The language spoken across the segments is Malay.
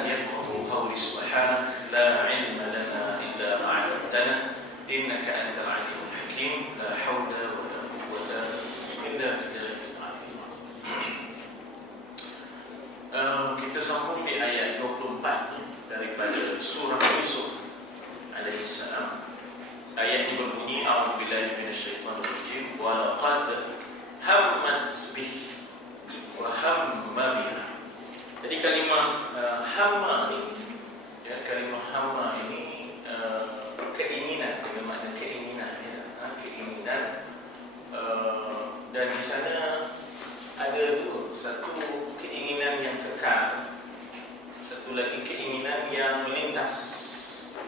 لسان يفقهوا قولي سبحانك لا علم لنا إلا ما علمتنا إنك أنت العليم الحكيم لا حول ولا قوة إلا بالله العلي العظيم. Kita sambung di ayat 24 daripada surah Yusuf alaihissalam. Ayat ini berbunyi a'udzubillahi minasyaitonir rajim wa laqad hammat bihi wa hamma biha. Jadi kalimah hamma ini, ya, kalimah hamma ini keinginan, dengan makna keinginan, ya, keinginan. Dan di sana ada tu satu keinginan yang kekal, satu lagi keinginan yang melintas,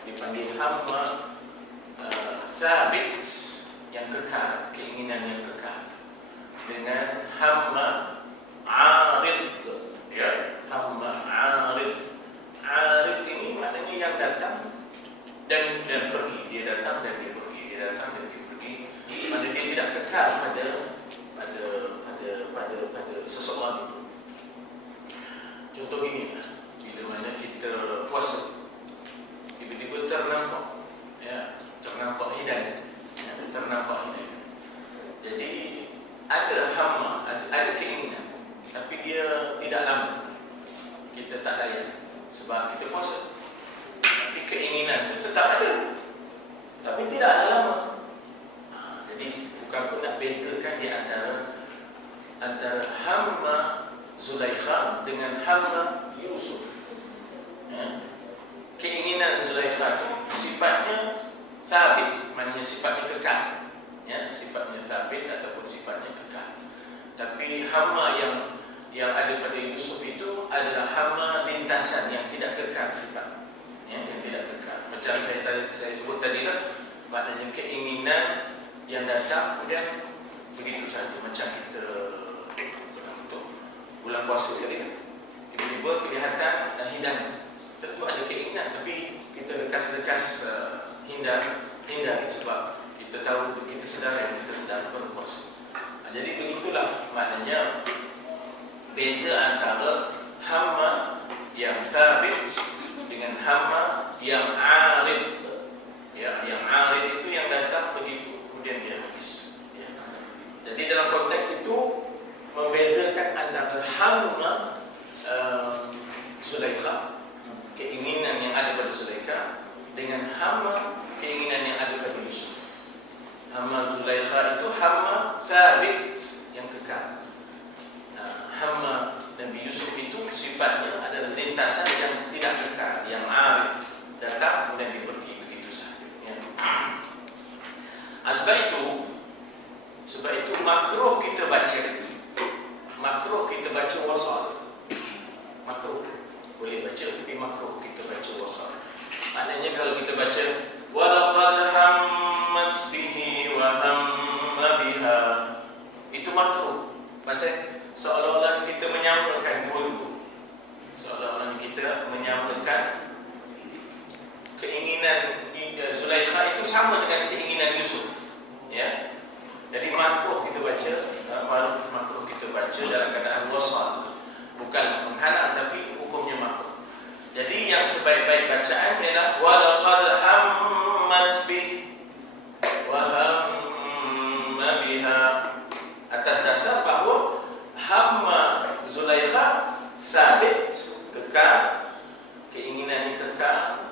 dipanggil hamma sabit, yang kekal, keinginan yang kekal. Dengan hamma arid, ya, hamma arid. Arid ini maknanya yang datang dan pergi. Dia datang dan dia pergi, dia datang dan dia pergi. Maksudnya dia tidak kekal pada seseorang itu. Contoh ini, bila mana kita puasa, tiba-tiba ternampak, ya, ternampak hidayah, ya, ternampak hidayah. Jadi ada hamma, ada keinginan, tapi dia tidak lama. Kita tak layan sebab kita puasa. Tapi keinginan itu tetap ada, tapi tidak lama. Jadi bukan pun nak bezakan di antara hamma Zulaikha dengan hamma Yusuf. Ya. Keinginan Zulaikha itu sifatnya sabit, maknanya sifatnya kekal. Ya, sifatnya sabit ataupun sifatnya kekal. Tapi hamma yang ada pada Yusuf itu adalah hamma lintasan yang tidak kekal sifat, ya, yang tidak kekal. Macam saya sebut tadi lah, maknanya keinginan yang datang kemudian begitu saja. Macam kita untuk bulan puasa tadi kan, tiba-tiba kelihatan hidayah. Tentu ada keinginan, tapi kita lekas-lekas hindari sebab kita tahu, kita sedar kita sedang berpuasa. Jadi begitulah maknanya beza antara hamma yang sabit dengan hamma yang arid. Ya, yang arid itu yang datang begitu kemudian dia habis. Ya. Jadi dalam konteks itu membezakan antara hamma Zulaikha, keinginan yang ada pada Zulaikha, dengan hamma keinginan yang ada pada Yusuf. Hamma Zulaikha itu hamma sabit yang kekal. Hamma Nabi Yusuf itu sifatnya adalah lintasan yang tidak kekal, yang arid, datang kemudian dia pergi begitu saja. Ya. Sebab itu makruh kita baca wasal. Makruh boleh baca, tapi makruh kita baca wasal. Maknanya kalau kita baca walaqad hammat bihi wa hamma biha, itu makruh. Maksudnya seolah-olah kita menyamakan dua-dua. Seolah-olah kita menyamakan keinginan Zulaikha itu sama dengan keinginan Yusuf. Ya. Jadi makruh kita baca, makruh kita baca dalam keadaan wasal. Bukan menghalang, tapi hukumnya makruh. Jadi yang sebaik-baik bacaan ialah walaqad hammat bihi wa hamma biha, atas dasar bahawa hamma Zulaikha sabit, kekal, keinginannya kekal,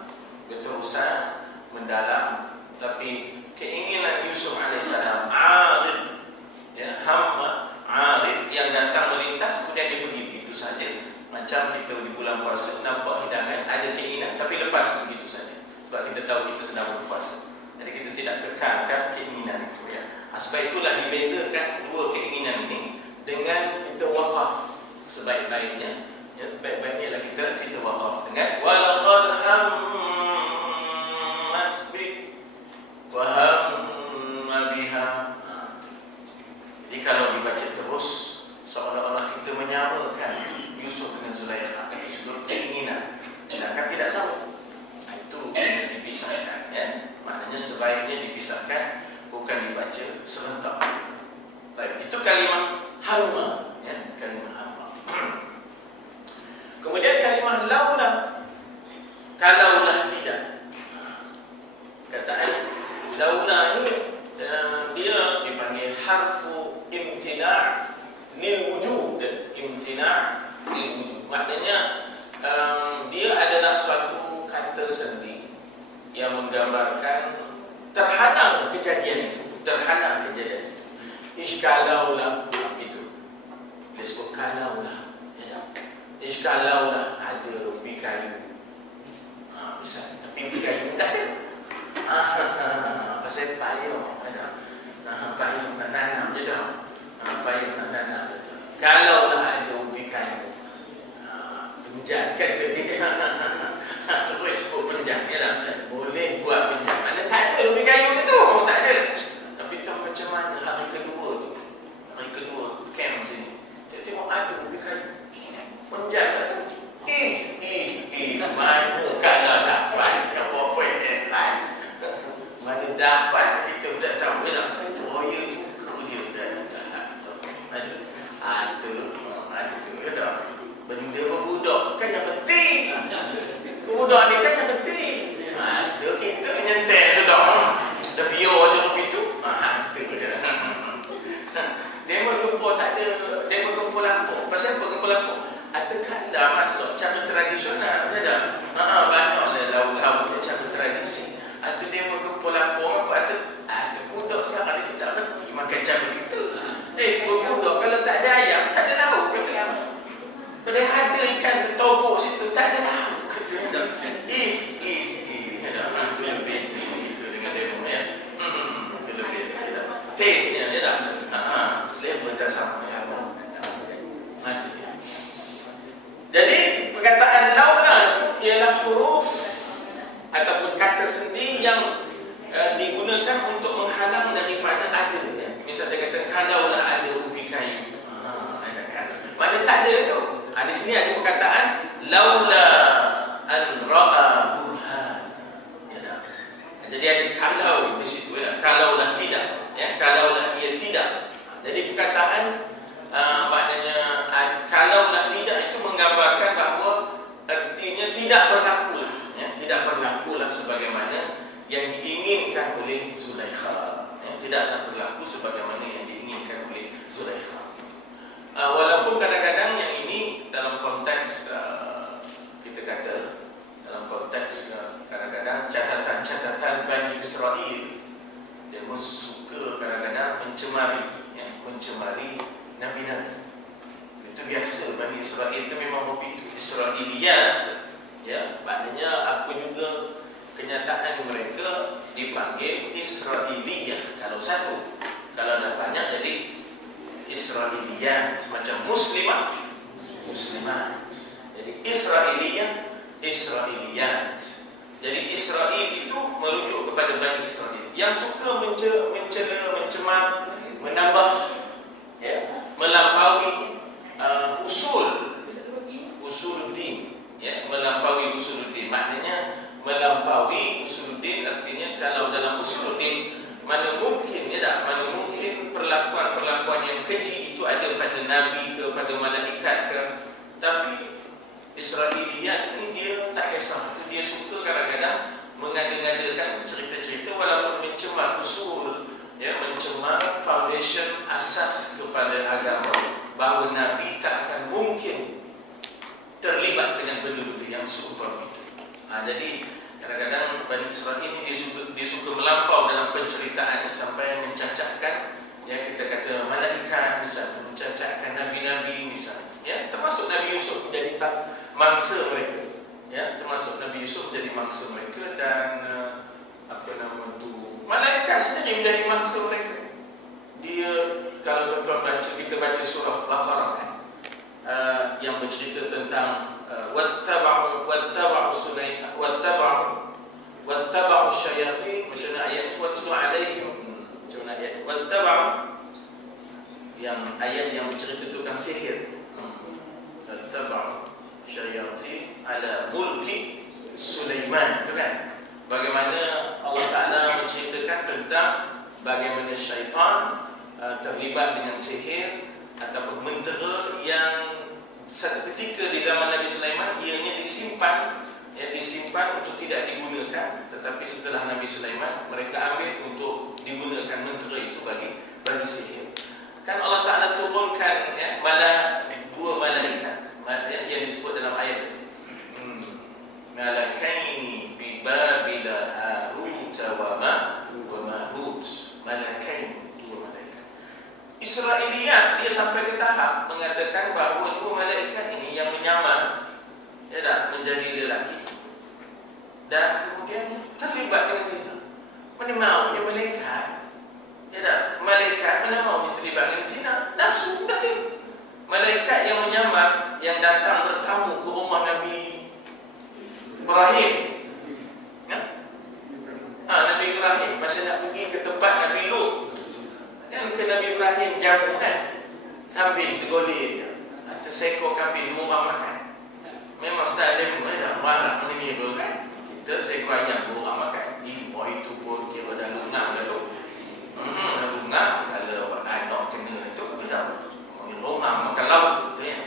berterusan, mendalam. Tapi keinginan Yusuf alaihissalam arid, ya, hamma arid yang datang melintas kemudian dia pergi begitu saja. Macam kita di bulan puasa nampak hidangan, ada keinginan tapi lepas begitu saja. Sebab kita tahu kita sedang berpuasa. Jadi kita tidak kekalkan keinginan itu, ya. Sebab itulah dibezakan dua keinginan ini dengan kita waqaf sebaik-baiknya. Ya, sebaik-baiknya lah kita waqaf dengan walaqad hammat bi wa hamma biha. Jadi kalau dibaca terus seolah-olah kita menyamakan Yusuf dengan Zulaikha dari sudut keinginan, sedangkan tidak sama. Itu yang dipisahkan, ya. Maknanya sebaiknya dipisahkan, bukan dibaca serentak. Baik, itu kalimah hamma, ya, kalimah hamma. Kemudian kalimah laula. kata sendi yang menggambarkan terhalang kejadian itu, terhalang kejadian itu. Kalaulah itu, dia sebut kalaulah, ya, kalaulah ada ubi kayu, misalnya, tapi ubi kayu tak ada. Pasal payah ada, payah nak nanam je dah, payah nak nanam je dah. Kalaulah ada ubi kayu, penjat kata dia, terus sebut penjat dia lah, boleh buat penjat. Mana tak ada ubi kayu tu, tak ada. Tapi tahu macam mana hari kedua tu, camp sini, dia tengok ada ubi kayu, penjat lah tu. Mana kalau dapat, apa yang lain, mana dapat kita tak tahu ke tak. Oh ya juga dia ada tu ke tak. Benda berbudak kan yang penting, budak ni kan yang penting. Ada kita nyentai sudah, dah biar je begitu. Tu dia. Demo kumpul tak ada, demo kumpul lampu. Pasal apa kumpul lampu? Atakan dah masuk cara tradisional, ada. Banyaklah lau-lau cara tradisi. Atau demo kumpul lampu apa? Atau budak sekarang dia tak berhenti makan cara kita. Budak kalau tak ada ayam, tak ada lauk kata. Kalau ada ikan tertogok situ, tak ada lauk kata. Itu lebih itu dengan demo ya. Itu lebih taste-nya dia tak. Selera tak sama ya. Mati dia. Jadi perkataan laula ialah huruf ataupun kata sendi yang digunakan untuk menghalang daripada ada. Misal saya kata kalaulah ada ubi kayu. Mana tak ada itu. Di sini ada perkataan laula an ra'a burhan. Jadi ada kalau di situ ya. Kalaulah tidak, ya, kalaulah ia tidak. Jadi perkataan maknanya kalaulah tidak itu menggambarkan bahawa artinya tidak berlakulah, ya, tidak berlakulah sebagaimana yang diinginkan oleh Zulaikha, ya, tidaklah berlaku sebagaimana yang diinginkan oleh Zulaikha. Walaupun kadang-kadang yang ini dalam konteks kita kata dalam konteks kadang-kadang catatan-catatan Bani Israel, dia suka kadang-kadang mencemari Nabi-Nabi. Itu biasa. Bani Israel itu memang begitu. Israiliyat, ya, maknanya apa juga kenyataan mereka dipanggil Israiliyah kalau satu. Kalau dah banyak jadi Israiliyat, semacam muslimat. Jadi Israiliyah, Israiliyat. Jadi Israel itu merujuk kepada Bani Israel yang suka mencela, mencemar, menambah, ya, melampaui usuluddin, ya, melampaui usuluddin. Maknanya melampaui usuluddin artinya kalau dalam usuluddin mana mungkin, ya tak, mana mungkin perlakuan-perlakuan yang keji itu ada pada nabi ke, pada malaikat ke. Tapi Israiliyat ini dia tak kisah. Dia suka kadang-kadang mengada-ngadakan cerita-cerita walaupun mencemar usul, ya, mencemar foundation asas kepada agama, bahawa Nabi tak akan mungkin terlibat dengan benda-benda yang seumpama itu. Jadi kadang-kadang Bani Israel ini dia suka melampau dalam penceritaan sampai mencacatkan, ya, kita kata malaikat misalnya, mencacatkan nabi-nabi misalnya, ya, termasuk Nabi Yusuf menjadi mangsa mereka, ya, termasuk Nabi Yusuf menjadi mangsa mereka dan malaikat sendiri menjadi mangsa mereka. Dia, kalau tuan-tuan kita baca surah Baqarah kan, yang bercerita tentang wattaba'u syayatin, macam mana ayat watlu alaihim, macam mana ayat wattaba'u, yang ayat yang bercerita tentang sihir. Wattaba'u syayatin ala mulki Sulaiman, itu kan? Bagaimana Allah Ta'ala menceritakan tentang bagaimana syaitan terlibat dengan sihir ataupun mentera yang satu ketika di zaman Nabi Sulaiman ianya disimpan, ya, disimpan untuk tidak digunakan, tetapi setelah Nabi Sulaiman mereka ambil untuk digunakan mentera itu bagi sihir. Kan Allah Ta'ala turunkan, ya, dua malaikat, yang disebut dalam ayat itu, malakaini Israiliyat, dia sampai ke tahap mengatakan bahawa dua malaikat ini yang menyamar menjadi lelaki dan kemudian terlibat dengan zina. Mana maunya malaikat, malaikat mana mau terlibat dengan zina? Nafsu tak ada. Malaikat yang menyamar, yang datang bertamu ke rumah Nabi Ibrahim, Nabi Ibrahim masa nak pergi ke tempat Nabi Lut, kan ke Nabi Ibrahim jamu kan, kambing tergolek, tersekor kambing di rumah makan. Memang stadium marah ni pun kan. Kita seekor ayam pun orang makan. Itu pun kira dah lunak dah tu. Dah lunak kalau anak kena itu dah rumah makan lauk tu ya.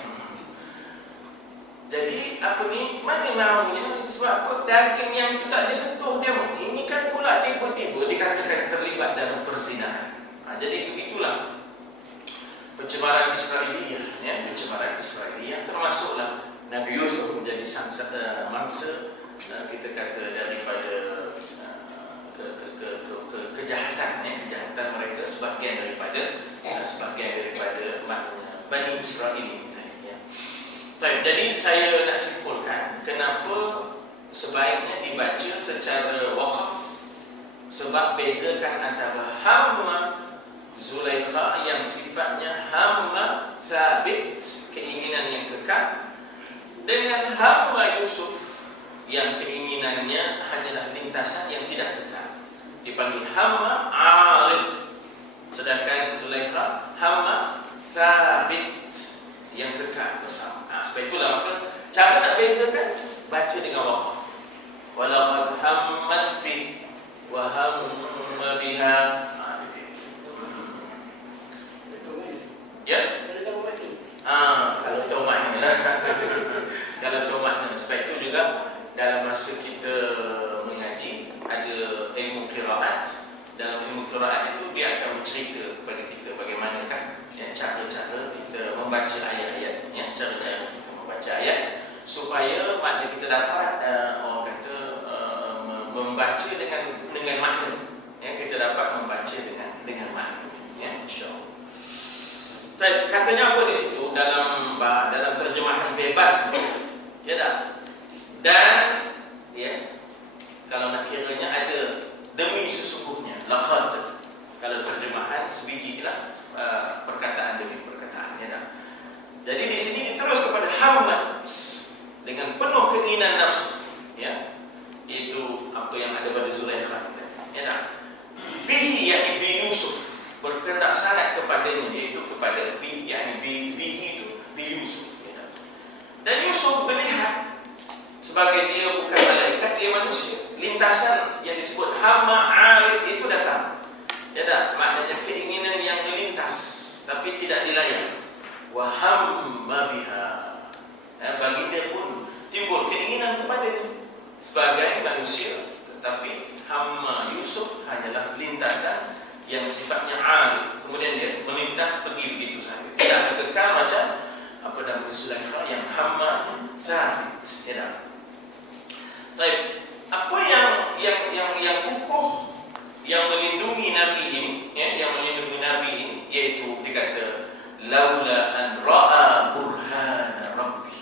Jadi apa ni, mana maunya sebab apa daging yang tu tak disentuh dia. Ini kan pula tiba-tiba dikatakan terlibat dalam perzinahan. Jadi begitulah pencemaran Israiliyah ya, pencemaran Israiliyah termasuklah Nabi Yusuf menjadi mangsa kita kata daripada kejahatan ya, kejahatan mereka sebahagian daripada Bani Israel ya. Jadi saya nak simpulkan kenapa sebaiknya dibaca secara waqaf, sebab bezakan antara hamma Zulaikha yang sifatnya hamma thabit, keinginan yang kekal, dengan hamma Yusuf yang keinginannya hanyalah lintasan yang tidak kekal, dipanggil hamma arid. Sedangkan Zulaikha hamma thabit yang kekal bersama. Sebab itulah maka cara nak bezakan baca dengan waqaf. Walaqad hammat bi wa hamma biha. Ya? Kalau tahu makna lah. Kalau tahu makna. Sebab itu juga dalam masa kita mengaji ada ilmu qiraat. Dalam ilmu qiraat itu dia akan bercerita kepada kita bagaimanakah cara-cara kita membaca ayat-ayat, ya, cara-cara kita membaca ayat supaya makna kita dapat orang kata membaca dengan makna, ya, kita dapat membaca dengan makna, ya, insya-Allah. Katanya apa di situ dalam terjemahan bebas, ya tak? Dan ya, kalau nak kiranya ada demi sesungguhnya, laqad, kalau terjemahan sebijilah perkataan demi perkataan, ya tak? Jadi di sini terus kepada hammat dengan penuh keinginan nafsu, ya, itu apa yang ada pada Zulaikha, ya tak? Bihi yakni bi Yusuf, berkehendak sangat kepadanya, iaitu kepada bihi itu bi Yusuf, ya. Dan Yusuf melihat sebagai dia bukan malaikat, dia manusia. Lintasan yang disebut hamma arid itu datang, ya tak? Maknanya keinginan yang melintas tapi tidak dilayan. Wa hamma biha, bagi dia pun timbul keinginan kepadanya sebagai manusia, tetapi hamma Yusuf hanyalah lintasan yang sifatnya arid. Kemudian dia melintas pergi begitu saja, tidak kekal macam apa nama Zulaikha yang hamma thabit, ya tak? Baik, apa yang kukuh yang melindungi Nabi ini, ya, yang melindungi Nabi ini, iaitu dikata laula an ra'a burhana rabbi.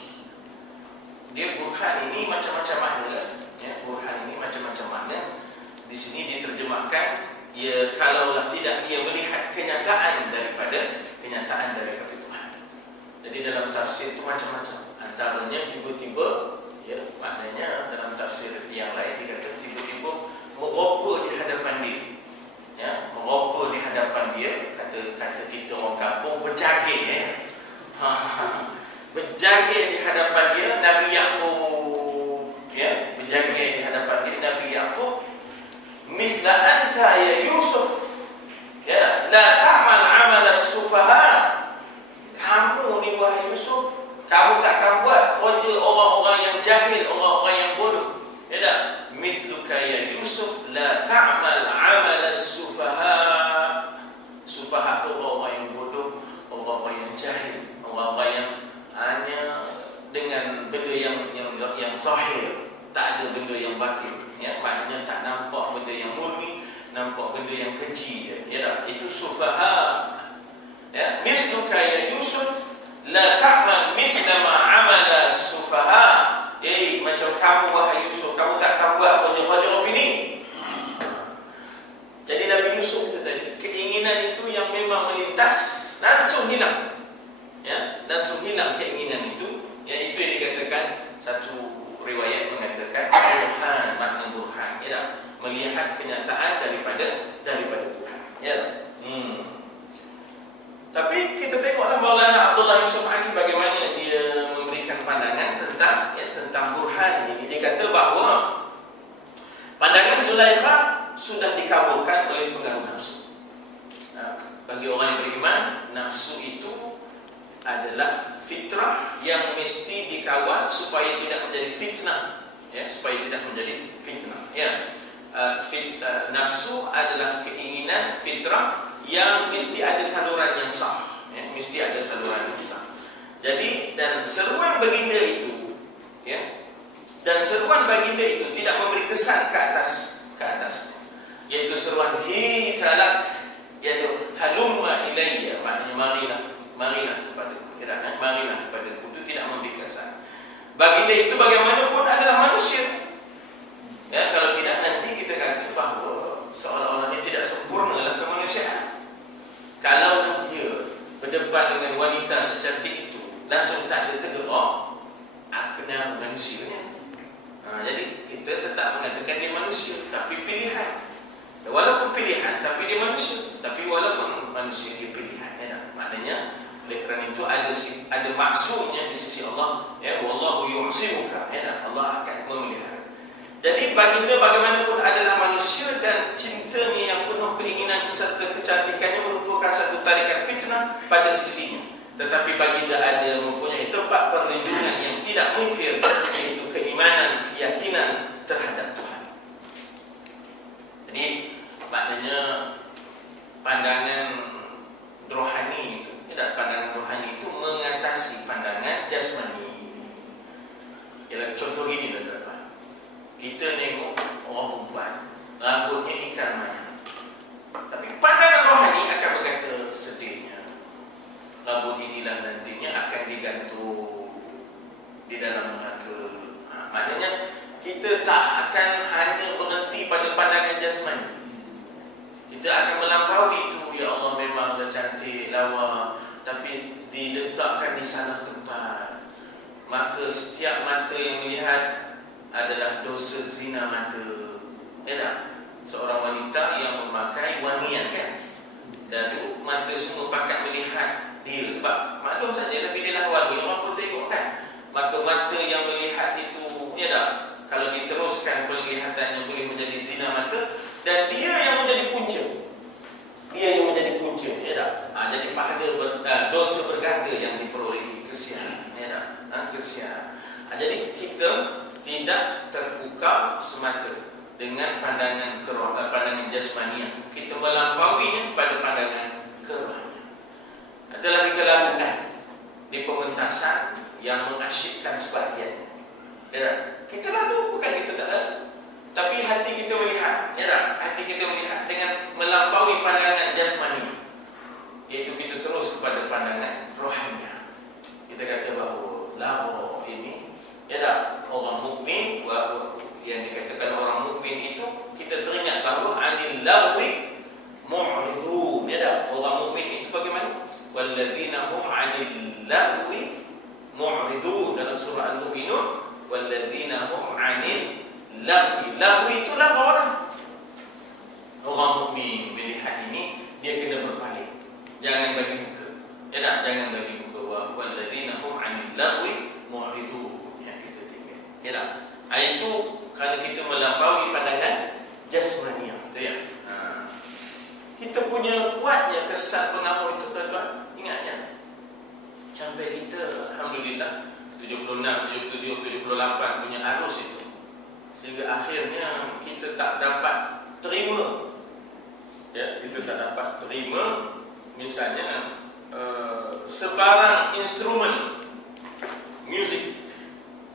Dia burhan ini macam-macam makna, ya, burhan ini macam-macam makna. Di sini diterjemahkan, ya, kalaulah tidak ia melihat kenyataan daripada Tuhan. Jadi dalam tafsir itu macam-macam. Antaranya tiba-tiba, ya, maknanya dalam tafsir yang lain dikata tiba-tiba meropa di hadapan dia, ya, meropa di hadapan dia. Kata kita orang kampung berjagir, ya, berjagir di hadapan dia Nabi Yaqub, ya, berjagir di hadapan dia Nabi Yaqub. Mithla anta ya Yusuf, ya, la ta'mal amal as-sufaha. Kamu ni wahai Yusuf, kamu takkan buat kerja orang-orang yang jahil, orang-orang yang bodoh, ya tak? Mithluka ya Yusuf la ta'mal amal as-sufaha. Sufaha tu orang-orang yang bodoh, orang-orang yang jahil, orang-orang yang hanya dengan benda yang zahir, tak ada benda yang batin, ya, maknanya tak nampak benda yang murni, nampak benda yang keji, ya tak? Itu sufaha. Ya, misluka ya Yusuf la ta'mal mithla ma 'amala sufaha. Macam kamu wahai Yusuf, kamu takkan buat raja-raja ini. Jadi Nabi Yusuf itu tadi, keinginan itu yang memang melintas langsung hilang. Ya, langsung hilang keinginan itu. Ya, itu yang dikatakan satu riwayat mengatakan burhan, makna burhan. Ya, melihat kenyataan daripada Tuhan. Ya. Tapi kita tengoklah Maulana Abdullah Yusuf Ali bagaimana dia memberikan pandangan tentang burhan ini. Dia kata bahawa pandangan Zulaikha sudah dikabulkan oleh pengaruh nafsu. Bagi orang yang beriman, nafsu itu adalah fitrah yang mesti dikawal supaya tidak menjadi fitnah. Ya, supaya tidak menjadi fitnah. Ya. Nafsu adalah keinginan fitrah yang mesti ada saluran yang sah, ya, mesti ada saluran yang sah. Jadi dan seruan baginda itu, ya, dan seruan baginda itu tidak memberi kesan ke atas, yaitu seruan hi talak, yaitu halumma ilayya, maknanya marilah kepadaku, ya, marilah kepadaku, itu tidak memberi kesan. Baginda itu bagaimanapun adalah manusia. Ya, kalau tidak nanti kita kata bahawa seolah-olahnya tidak sempurnalah kemanusiaan. Kalau dia berdepan dengan wanita secantik itu, langsung tak ada tergerak, benar manusianya. Jadi kita tetap mengatakan dia manusia, tapi pilihan. Walaupun pilihan, tapi dia manusia. Tapi walaupun manusia, dia pilihan. Ya, maknanya oleh kerana itu ada maksudnya di sisi Allah. Ya, wallahu yu'simuka. Ya, Allah akan memelihara. Jadi baginda bagaimanapun adalah manusia dan cintanya yang penuh keinginan serta kecantikannya merupakan satu tarikan fitnah pada sisinya. Tetapi baginda ada mempunyai tempat perlindungan yang tidak mungkir, iaitu keimanan, keyakinan terhadap Tuhan. Jadi maknanya pandangan rohani itu, tidak pandangan rohani itu mengatasi pandangan jasmani. Ialah contoh ini lah. Kita tengok orang perempuan, rambutnya ikan maya. Tapi pandangan rohani akan berkata sedihnya, rambut inilah nantinya akan digantung di dalam neraka. Maknanya kita tak akan hanya berhenti pada pandangan jasmani. Kita akan melampaui itu. Ya Allah, memanglah cantik, lawa, tapi diletakkan di salah tempat. Maka setiap mata yang melihat adalah dosa zina mata. Ya tak? Seorang wanita yang memakai wangian, kan? Dan mata semua pakat melihat dia. Sebab maklum saja, Nabi dia lah wangi, orang pun tengok, kan? Maka mata yang melihat itu, ya tak? Kalau diteruskan penglihatannya boleh menjadi zina mata. Dan dia yang menjadi punca. Dia yang menjadi punca, ya tak? Jadi pahala dosa berganda yang diperoleh. Kesian, ya tak? Kesian. Jadi kita tidak terpukau semata dengan pandangan jasmaniah. Kita melampauinya kepada pandangan kerohanian. Adalah kita lakukan di pementasan yang mengasyikkan sebahagian. Ya, kita lalu, bukan kita tak lalu. Tapi hati kita melihat, ya tak? Hati kita melihat dengan melampaui pandangan jasmaniah, iaitu kita terus kepada pandangan rohaniah. Kita kata bahawa lawa ini, ya tak? Orang mukmin, yang dikatakan orang mukmin itu, kita teringat bahawa anil lahwi mu'ridun. Ya tak? Orang mukmin itu bagaimana? Walladzina hum anil lahwi mu'ridun. Dalam surah Al-Mu'minun, walladzina hum anil lahwi. Lahwi itulah orang mukmin melihat ini, dia kena berpaling. Jangan bagi muka. Ya tak? Jangan bagi muka. Walladzina hum anil lahwi mu'ridun. Ya tak? Itu kalau kita melampaui pandangan jasmaniah, tu ya. Kita punya kuatnya kesan pengaruh itu, tuan-tuan. Ingat ya. Sampai kita alhamdulillah 76, 77, 78 punya arus itu. Sehingga akhirnya kita tak dapat terima. Ya, kita tak dapat terima misalnya sebarang instrumen muzik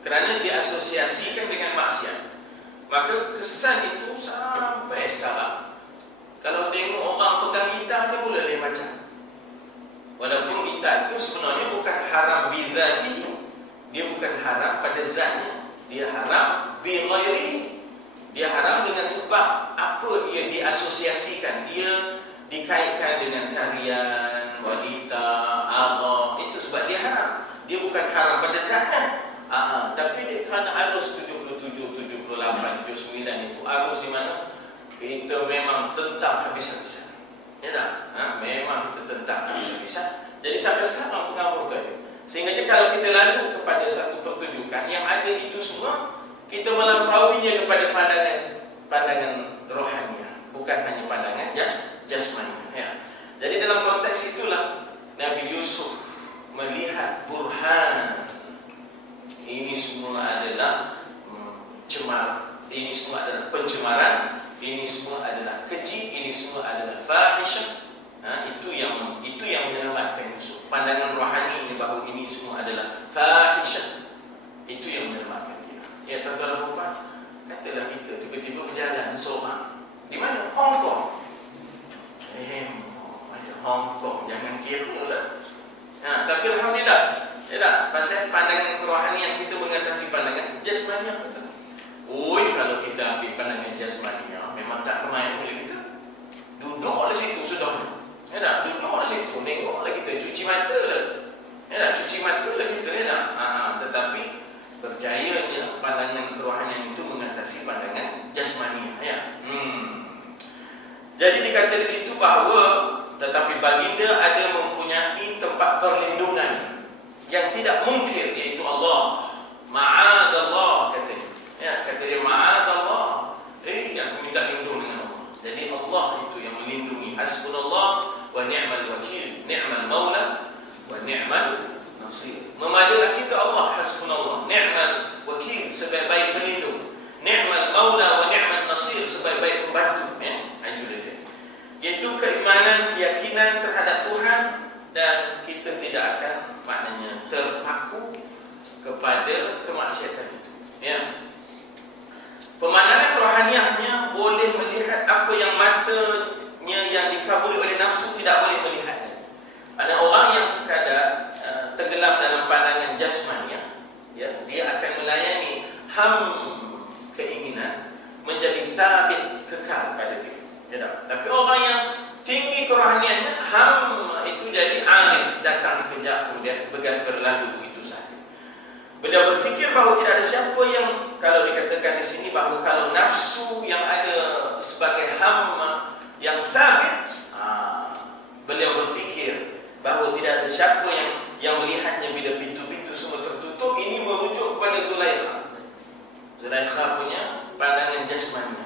kerana diasosiasikan dengan maksiat. Maka kesan itu sampai sekarang, kalau tengok orang pegang gitar, dia pula lain macam. mutlak itu sebenarnya bukan haram bidzatihi, dia bukan haram pada zatnya, dia haram bi ghairihi, dia haram dengan sebab apa yang diasosiasikan, dia dikaitkan dengan tarian, wanita, Allah, itu sebab dia haram. Dia bukan haram pada zatnya, tapi dia kerana arus 77, 78, 79 itu arus di mana kita memang tentang habis-habisan. Ya tak? Memang kita tentang habis-habisan. Jadi sampai sekarang pengaruh tu ada. Sehingga kalau kita lalu kepada satu pertunjukan yang ada itu semua, kita melampauinya kepada pandangan rohaniah, bukan hanya pandangan jasmani. Ya. Jadi dalam konteks itulah Nabi Yusuf melihat burhan. Ini semua adalah ini semua adalah pencemaran, ini semua adalah keji, ini semua adalah fahisyah. Itu yang menyelamatkan Yusuf. Pandangan rohani bahawa ini semua adalah fahisyah, itu yang menyelamatkan dia. Ya tuan-tuan dan puan, katalah kita tiba-tiba berjalan seorang di mana? Hong Kong. Macam Hong Kong, jangan kira lah. Tapi alhamdulillah, ya tak? Pasal pandangan kerohanian kita mengatasi pandangan jasmaniah. Kalau kita ambil pandangan jasmaniah, memang tak kemain oleh kita. Duduk di situ sudah. Ya tak? Duduk di situ, tengoklah kita, cuci mata lah. Ya tak? Cuci mata lah kita, ya tak? Tetapi berjayanya pandangan kerohanian itu mengatasi pandangan jasmaniah. Ya. Jadi dikata di situ bahawa tetapi baginda ada mempunyai tempat perlindungan yang tidak mungkir, iaitu Allah. Ma'adallah katanya. Ya, kata dia ma'adallah. Aku minta lindung dengan Allah. Jadi Allah itu yang melindungi. Hasbunallah wa ni'mal wakil, ni'mal maula wa ni'mal nasir. Memadulah kita Allah, hasbunallah, ni'mal wakil, sebaik-baik pelindung, ni'mal maula wa ni'mal nasir, sebaik-baik pembantu. Itu dia. Iaitu keimanan, keyakinan terhadap Tuhan, dan kita tidak akan maknanya terpaku kepada kemaksiatan itu. Ya. Pemandangan rohaniahnya boleh melihat apa yang matanya yang dikabuli oleh nafsu tidak boleh melihat. Ada orang yang sekadar tenggelam dalam pandangan jasmaniah, ya, dia akan melayani keinginan menjadi sabit kekal pada diri. Ya, tapi orang yang tinggi kerohaniannya, itu jadi angin, datang sekejap kemudian berlalu begitu saja. Beliau berfikir bahawa tidak ada siapa yang, kalau dikatakan di sini bahawa kalau nafsu yang ada sebagai yang sabit, beliau berfikir bahawa tidak ada siapa yang melihatnya bila pintu-pintu semua tertutup. Ini merujuk kepada Zulaikha. Zulaikha punya pandangan jasmani.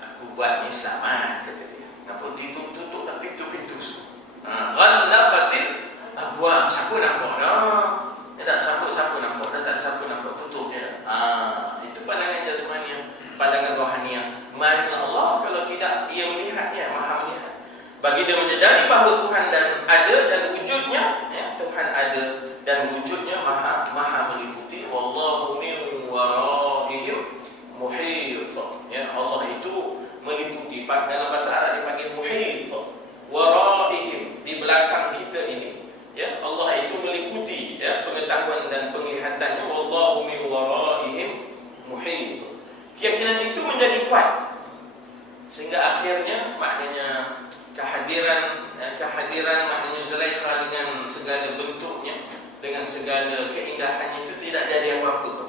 Aku buat ni selamat, kata dia. Kenapa ditutup dah pintu-pintu semua? Ghallaqatil abwab. Siapa nampak dah? Ya tak, siapa nampak dah, tak siapa nampak, tutup dia. Itu pandangan jasmani, pandangan rohaniah. Mana Allah kalau tidak ia melihatnya, maha melihat. Bagi dia menyadari bahawa Tuhan ada dan wujudnya, ya, Tuhan ada dan wujudnya maha meliputi. Wallahu min waraihim muhit. Ya, Allah itu meliputi. Dalam bahasa Arab dipanggil muhit. Waraihim, di belakang kita ini, ya, Allah itu meliputi, ya, pengetahuan dan penglihatannya. Wallahu min waraihim muhit. Keyakinan itu menjadi kuat sehingga akhirnya maknanya kehadiran maknanya Zulaikha dengan segala bentuknya, dengan segala keindahannya itu tidak jadi apa-apa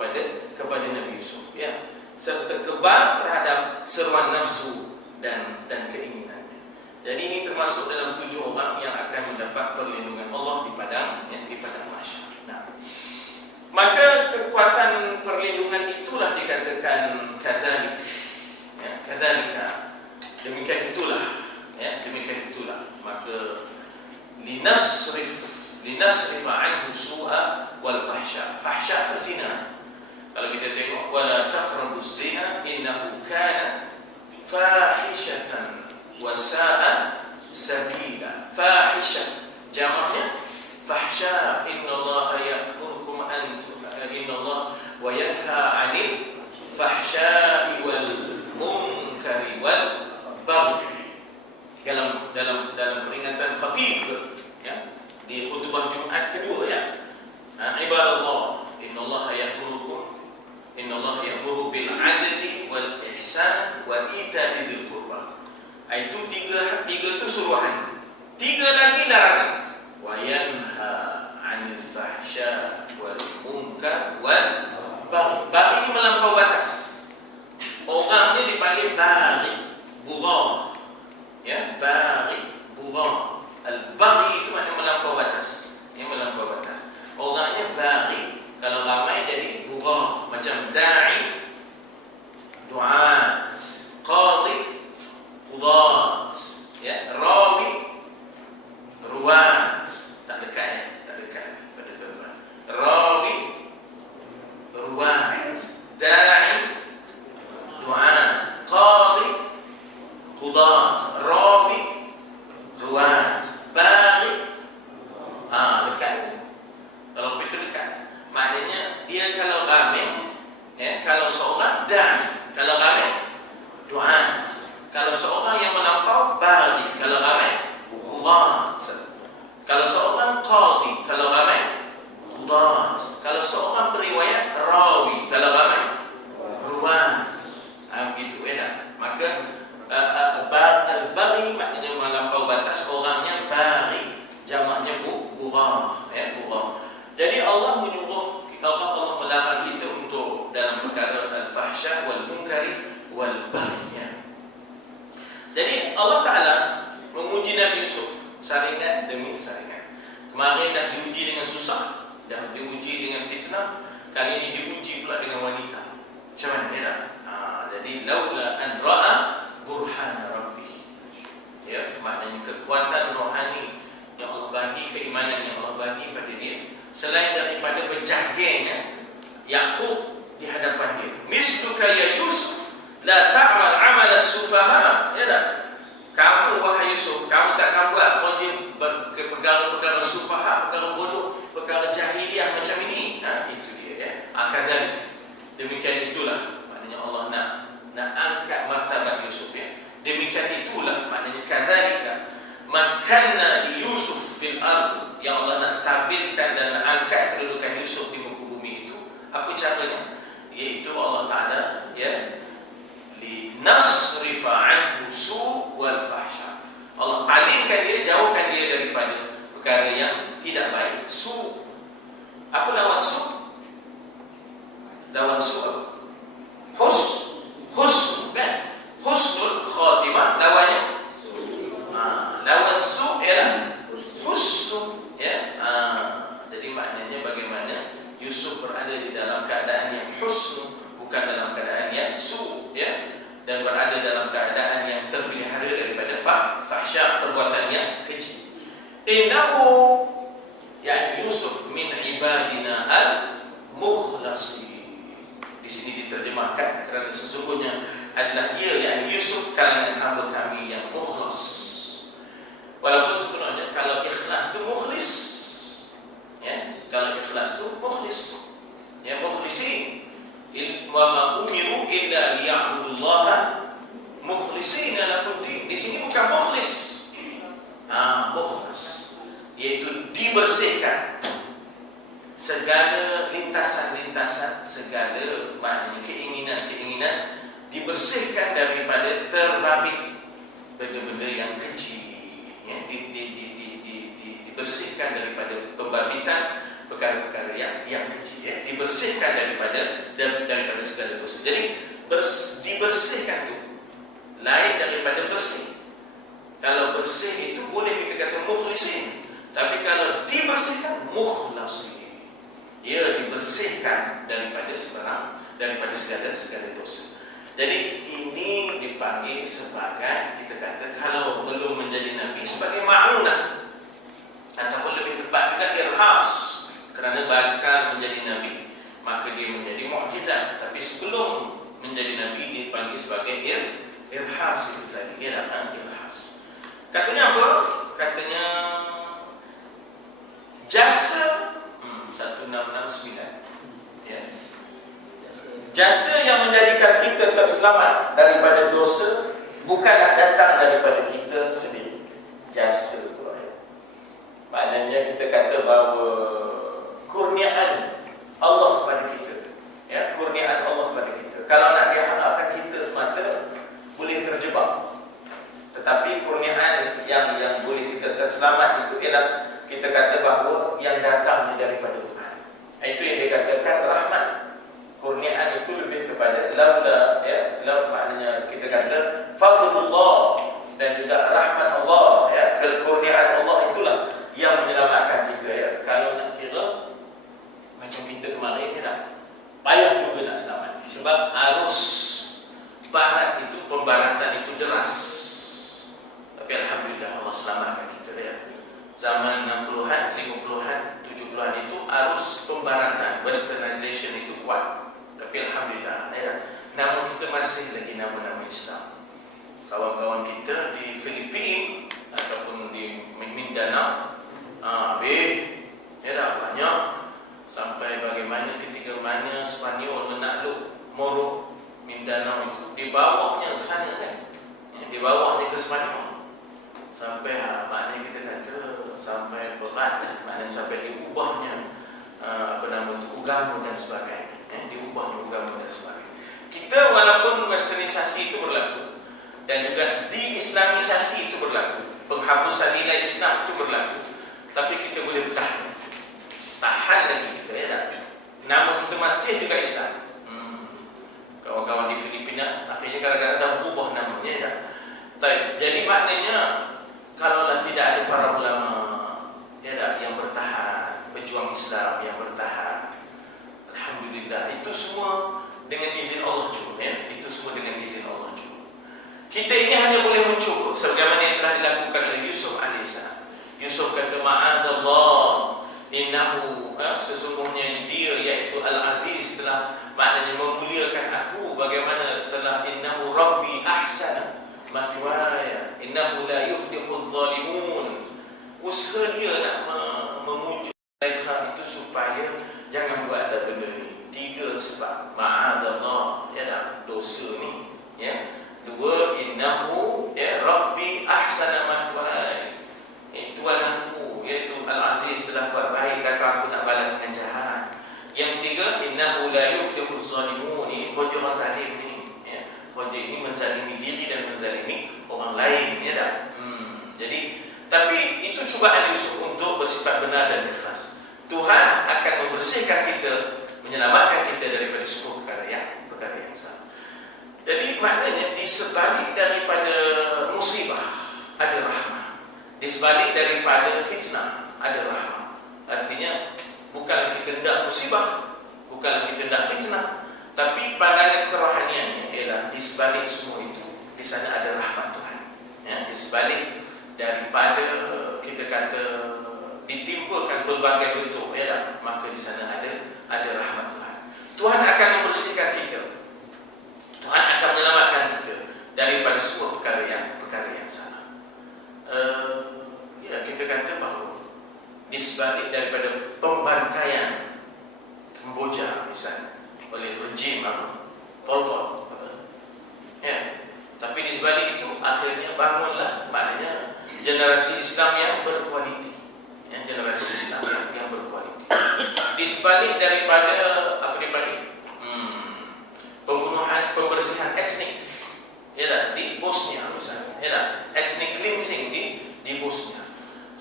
kepada Nabi Yusuf, ya, serta kebal terhadap seruan nafsu dan keinginannya. Jadi ini termasuk dalam 7 orang yang akan mendapat perlindungan Allah di padang mahsyar. Nah, maka kekuatan perlindungan itulah dikatakan kadzalik, ya, kadzalika, demikian itulah, ya, demikian itulah. Maka linasrifa anhu su'a wal fahsya. Fahsya itu zina. Kalau kita tengok, wala taqrabuz zina innahu kana fahishatan wa sa'a sabila. Fahisha jamaknya fahsya. Innallaha ya'murukum innallaha wa yanha 'anil fahsya'i wal munkari wal baghi. Dalam peringatan khatib, ya, di khutbah Itu tiga itu suruhan. Tiga lagi larangan. Wa yanha 'anil fahsya wal munkar wal baghi. Baghi ini melampau batas. Orang ni dipanggil baghi, bugha. Ya, baghi, bugha. Al-baghi itu maknanya melampau batas. Yang melampau batas. Orangnya baghi, kalau ramai jadi bugha, macam da'i, du'at, qadhi, qudat, ya, rawi, ruwat. Tak dekat ya, tak dekat pada tuan-tuan. Rawi, ruwat, da'i, du'at, qadhi, qudat, rawi, ruwat, baghi. Dekat. Kalau begitu dekat, maknanya dia kalau ramai, ya, kalau seorang da'i, kalau ramai du'at, kalau seorang yang melampau baghi, kalau ramai qudat, kalau seorang qadhi, kalau ramai qudat, kalau seorang beriwayat rawi, kalau ramai ruwat. Begitu ya. Maka al-baghi maknanya melampau batas, orangnya baghi, jamaknya bugha, ya, bugha. Jadi Allah menyuruh kita, Allah melarang kita untuk dalam perkara al-fahsya wal munkari wal baghi. Jadi Allah Ta'ala menguji Nabi Yusuf saringan demi saringan. Kemarin dah diuji dengan susah, dah diuji dengan fitnah, kali ini diuji pula dengan wanita. Macam mana ya? Jadi laula an ra'a burhan rabbih. Ya, maknanya kekuatan rohani yang Allah bagi, keimanan yang Allah bagi pada dia, selain daripada berjahilnya Yaqub di hadapan dia. Misluka ya Yusuf la ta'mal 'amal as-sufaha. Ya tak? Kamu wahai Yusuf, kamu takkan buat perkara-perkara sufaha, perkara bodoh, perkara jahiliah macam ini. Itu dia ya. Akadalik. Demikian itulah maknanya Allah nak angkat martabat Yusuf ya. Demikian itulah maknanya kadzalika makanna li Yusuf fil ard, yang Allah nak stabilkan dan nak angkat kedudukan Yusuf di muka bumi itu. Apa caranya? Iaitu Allah Ta'ala ya, li nasrifa anhu su' wal fahsya. Allah palingkan dia, jauhkan dia daripada perkara yang tidak baik. Su'. Apa lawan su'? Lawan su' apa? Husn, kan? Husnul khatimah lawannya lawan su' ialah husnu ya. Jadi maknanya bagaimana Yusuf berada di dalam keadaan yang husnu, bukan dalam keadaan yang su' ya, dan berada dalam keadaan yang terpelihara daripada fahsya, perbuatan yang keji. Innahu ya Yusuf min ibadina al-mukhlasin. Di sini diterjemahkan kerana sesungguhnya adalah ia, yakni Yusuf, kalangan hamba kami yang mukhlas. Walaupun sebenarnya kalau ikhlas tu mukhlis, ya, kalau ikhlas tu mukhlis, ya, mukhlisin. Wa ma umiru illa liya'budullaha mukhlisina lahu din. Di sini bukan mukhlis, mukhlas, iaitu dibersihkan segala lintasan-lintasan, segala maknanya keinginan-keinginan dibersihkan daripada terbabit benda-benda yang kecil, ya, dibersihkan daripada pembabitan perkara-perkara yang kecil, ya, dibersihkan daripada segala dosa. Jadi dibersihkan itu lain daripada bersih. Kalau bersih itu boleh kita kata mukhlisin, tapi kalau dibersihkan mukhlasin. Ia dibersihkan daripada segala dosa. Jadi ini dipanggil sebagai, kita kata kalau belum menjadi Nabi, sebagai ma'unah, ataupun lebih tepat juga irhas. Kerana bakal menjadi Nabi, maka dia menjadi mukjizat. Tapi sebelum menjadi Nabi dipanggil sebagai irhas. Itu tadi dia datang irhas. Katanya apa? Katanya jasa 1669 ya. Jasa yang menjadikan kita terselamat daripada dosa bukanlah datang daripada kita sendiri. Jasa itu ya. Maknanya kita kata bahawa kurniaan Allah pada kita, ya, kurniaan Allah pada kita. Kalau nak diharapkan kita semata boleh terjebak. Tetapi kata fadlullah dan juga rahmat Allah, ya, kekurniaan Allah itulah yang menyelamatkan kita, ya. Kalau nak kira macam kita kemarin, ya, payah juga nak selamat sebab arus barat itu, pembaratan itu deras. Tapi alhamdulillah Allah selamatkan kita, ya. Zaman 60-an, 50-an, 70-an itu arus pembaratan, westernization itu kuat. Tapi alhamdulillah, ya, nama kita masih lagi nama-nama Islam. Kawan-kawan kita di Filipina ataupun di Mindanao, ya, banyak. Sampai bagaimana ketika mana Spanyol menakluk Moro, Mindanao itu dibawanya ke sana, kan, ya, dibawanya ke Spanyol. Sampai maknanya kita kata sampai berat, maknanya sampai diubahnya agama dan sebagainya, ya, diubahnya agama dan sebagainya. Kita walaupun westernisasi itu berlaku dan juga di-islamisasi itu berlaku, penghapusan nilai Islam itu berlaku, tapi kita boleh bertahan. Tahan lagi kita, ya tak? Nama kita masih juga Islam. Kawan-kawan di Filipina akhirnya kadang-kadang dah berubah namanya, ya tak? Jadi maknanya kalaulah tidak ada para ulama, ya tak, yang bertahan, pejuang Islam yang bertahan, alhamdulillah, itu semua dengan izin Allah juga, ya? Itu semua dengan izin Allah juga. Kita ini hanya boleh mencuba sebagaimana yang telah dilakukan oleh Yusuf alaihissalam. Yusuf kata ma'adallah innahu, sesungguhnya dia, iaitu Al-Aziz, telah maknanya memuliakan aku, bagaimana telah innahu rabbi ahsana maswaya innahu la yuflihuz zalimun. Usaha dia nak memujuk mereka itu supaya jangan buat ada benda ni. 3 sebab ma'adallah, ya dah, dosa ni, ya. 2, innahu, ya, rabbi ahsana maswaya, Tuhan aku, iaitu Al-Aziz, telah buat baik, kakak aku nak balas dengan jahat. Yang 3, innahu la yuflihuz zalimun. Ini kerja orang zalim ni, ya. Kerja ini menzalimi diri dan menzalimi orang lain, ya tak? Jadi, tapi itu cubaan Yusuf untuk bersifat benar dan ikhlas. Tuhan akan membersihkan kita, menyelamatkan kita daripada semua perkara yang salah. Jadi maknanya di sebalik daripada musibah ada rahmat, di sebalik daripada fitnah ada rahmat. Artinya bukanlah kita hendak musibah, bukanlah kita hendak fitnah, tapi pandangan kerohaniannya ialah di sebalik semua itu, di sana ada rahmat Tuhan, ya. Di sebalik daripada kita kata ditimpakan berbagai bentuk, ya, maka di sana ada rahmat Tuhan. Tuhan akan membersihkan kita, Tuhan akan menyelamatkan kita daripada semua perkara yang salah. Ya, kita kata bahawa di sebalik daripada pembantaian Kamboja misalnya oleh rejim Pol Pot, ya, tapi di sebalik itu akhirnya bangunlah maknanya generasi Islam yang berkualiti, ya, generasi Islam yang berkualiti. Di sebalik daripada apa dipanggil pembunuhan, pembersihan etnik, ya, di Bosnia misalnya, ya, ethnic cleansing di Bosnia.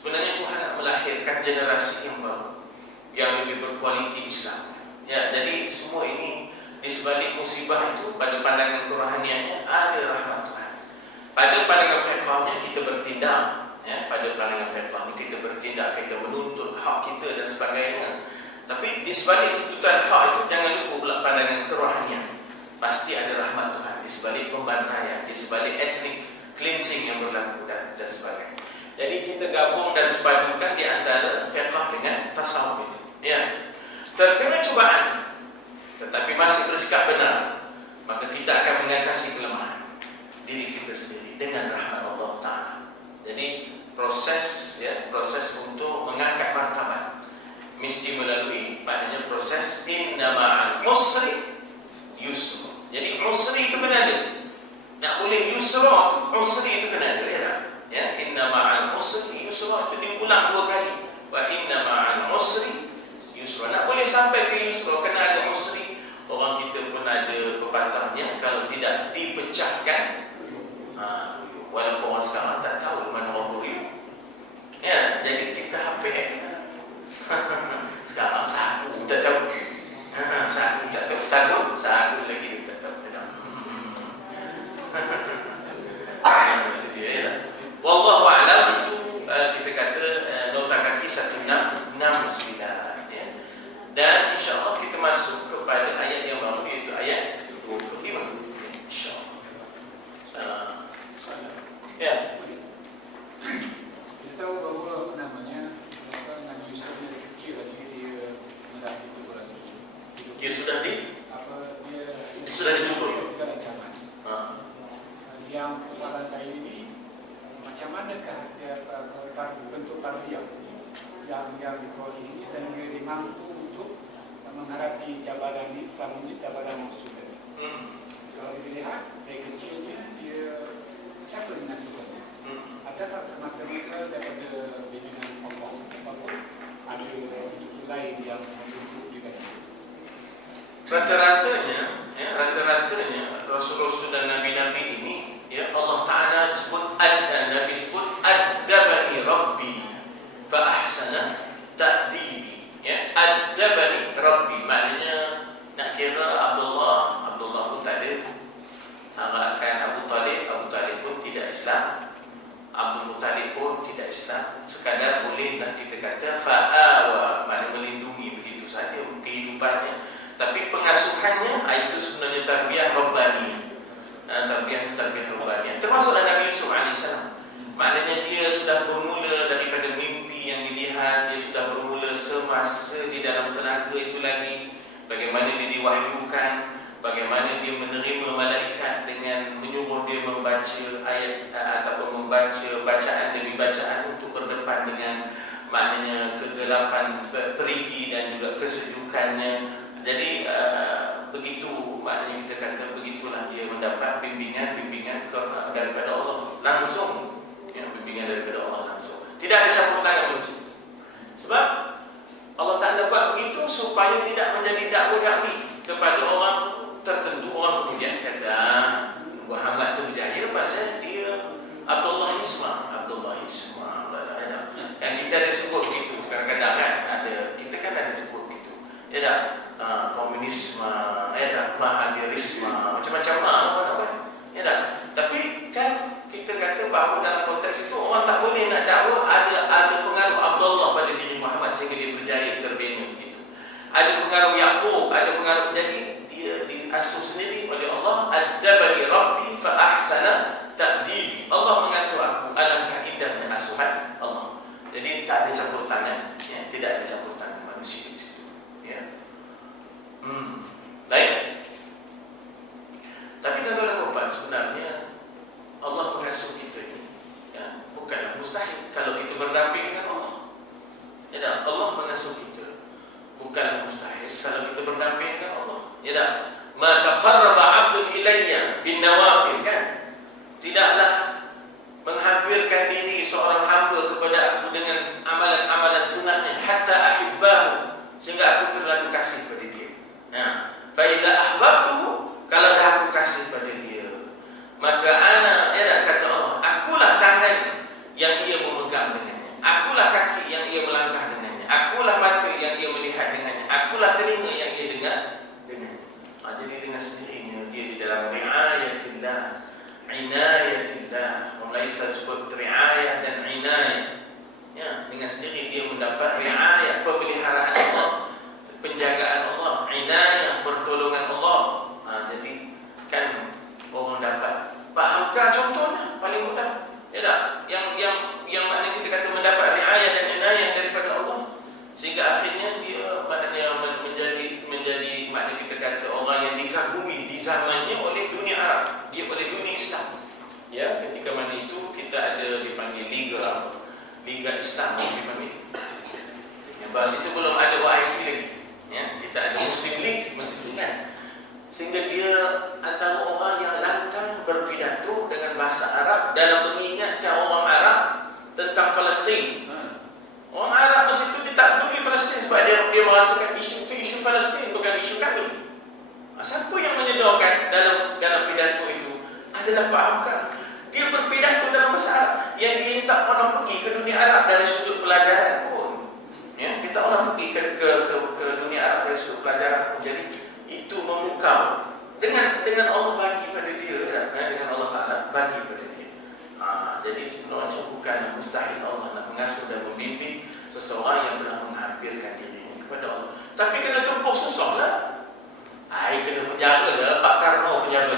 Sebenarnya Tuhan nak melahirkan generasi yang baru, yang lebih berkualiti Islam, ya. Jadi semua ini di sebalik musibah itu, pada pandangan kerohaniannya ada rahmat Tuhan. Pada pandangan fiqhnya kita bertindak, ya, pada pandangan fiqhnya kita bertindak, kita menuntut hak kita dan sebagainya. Tapi di sebalik tuntutan hak itu jangan lupa pula pandangan kerohanian. Pasti ada rahmat Tuhan di sebalik pembantaian, di sebalik ethnic cleansing yang berlaku dan sebagainya. Jadi kita gabung dan sepadukan di antara fiqh dengan tasawuf itu, ya. Terkena cubaan tetapi masih bersikap benar, maka kita akan mengatasi kelemahan diri kita sendiri dengan rahmat Allah Ta'ala. Jadi proses, ya, proses untuk mengangkat martabat mesti melalui maknanya proses inna ma'al usri yusra. Jadi usri itu kena ada. Nak boleh yusra, usri itu kena ada, ya. Ya, inna ma'al usri yusra itu diulang 2 kali. Wa inna ma'al usri yusra. Nak boleh sampai ke yusra kena ada usri. Orang kita pun ada pepatahnya, kalau tidak dipecahkan, walaupun orang sekarang tak tahu mana orang buri, ya, jadi kita hafal. Sekarang sahabu tak tahu, sahabu tak tahu, sahabu lagi tak tahu. manakah bentuk tarbiyah yang diperoleh ini sehingga dia mampu untuk menghadapi cabaran ini, cabaran musuh tadi. Kalau dilihat dari kecilnya dia siapa yang mengasuhkannya? Adakah semata-mata daripada bimbingan Allah ataupun ada unsur lain yang membentuk juga? Rata-ratanya Rasul-Rasul dan Nabi-Nabi ini, ya, Allah Ta'ala sebut Nabi sebut Adabani Rabbi fa ahsana ta'dibi, ya, Adabani Rabbi, maknanya nak kira Abdullah pun tak ada, akan Abu Talib pun tidak Islam, Abu Talib pun tidak Islam, sekadar bolehlah kita kata fa'awa, maknanya melindungi begitu saja kehidupannya. Tapi pengasuhannya itu sebenarnya tarbiyah rabbaniyah. Tarbiyah rabbaniyah. Termasuklah Nabi Yusuf AS. Maknanya dia sudah bermula daripada mimpi yang dilihat, dia sudah bermula semasa di dalam tenaga itu lagi. Bagaimana dia diwahyukan, bagaimana dia menerima malaikat dengan menyuruh dia membaca ayat ataupun membaca bacaan demi bacaan untuk berdepan dengan maknanya kegelapan perigi dan juga kesejukannya. Jadi begitu maknanya kita kata begitulah dia mendapat bimbingan daripada Allah langsung, ya, bimbingan daripada Allah langsung. Tidak ada campur tangan manusia. Sebab Allah Ta'ala buat begitu supaya tidak menjadi dakwa-dakwi kepada orang tertentu. Orang kemudian kata Muhammad itu berjaya pasal dia Abdullah Isma. Yang kita ada sebut begitu kadang-kadang kan, kita ada sebut begitu. Ya tak? Komunisme, ya tak? Mahathiriisme, macam-macam apa. Ya tak? Tapi kan kita kata bahawa dalam konteks itu orang tak boleh nak dakwa ada pengaruh Abdullah pada diri Muhammad sehingga dia berjaya terbina begitu. Ada pengaruh Yaqub, ada pengaruh, jadi dia diasuh sendiri oleh Allah. Adabani Rabbi fa ahsana ta'dibi. Allah mengasuh aku, alangkah indahnya asuhan Allah. Jadi tak ada campur tangan, ya, tidak ada campur tangan manusia di situ, ya. Baik. Tapi tuan-tuan dan puan, sebenarnya Allah mengasuh kita ini, ya, bukanlah mustahil kalau kita berdamping dengan Allah. Ya tak? Allah mengasuh kita bukanlah mustahil kalau kita berdamping dengan Allah. Ya tak? Ma taqarraba 'abdun ilayya bin nawafil, kan? Tidaklah menghampirkan diri seorang hamba kepada aku dengan amalan-amalan sunatnya hatta ahibbahu, sehingga aku terlalu kasih pada dia. Nah, fa idza ahbabtuhu, kalau dah aku kasih pada dia, maka ana, ya kata Allah, akulah tangan yang ia memegang dengannya, akulah kaki yang ia melangkah dengannya, akulah mata yang ia melihat dengannya, akulah telinga yang ia dengar dengannya. Jadi dengan sendirinya dia di dalam riayatillah, inayatillah. Orang lain selalu sebut riayah dan inayah, ya, dengan sendiri dia mendapat riayah, pemeliharaan Allah, penjagaan Allah, inayah, pertolongan Allah. Jadi kan orang dapat. Fahamkah contohnya? Paling mudah, ya tak? Yang mana kita kata mendapat riayah dan inayah daripada Allah, sehingga akhirnya dia maknanya menjadi makna kita kata orang yang dikagumi di zamannya oleh dunia Arab, dia oleh dunia Islam. Ya, ketika mana itu kita ada dipanggil Liga Islam dipanggil. Yang bahasa itu belum ada OIC lagi. Ya, kita ada Muslim League masa itu kan. Sehingga dia antara orang yang lantang berpidato dengan bahasa Arab dalam mengingatkan orang Arab tentang Palestin. Orang Arab masa itu dia tak peduli Palestin sebab dia merasakan isu Palestin bukan isu kami. Siapa yang menyedarkan dalam pidato itu adalah Pak Hamka. Dia berpidato dalam bahasa Arab yang dia tak pernah pergi ke dunia Arab dari sudut pelajaran pun. Ya, kita orang pergi ke dunia Arab dari sudut pelajaran pun. Jadi itu memukau dengan Allah bagi pada dia, dengan Allah Taala bagi pada dia. Jadi sebenarnya bukan mustahil Allah nak mengasuh dan membimbing seseorang yang telah menghampirkan dirinya kepada Allah. Tapi kena tempuh susahlah. Kena penjaga lah, Pak Karno penjaga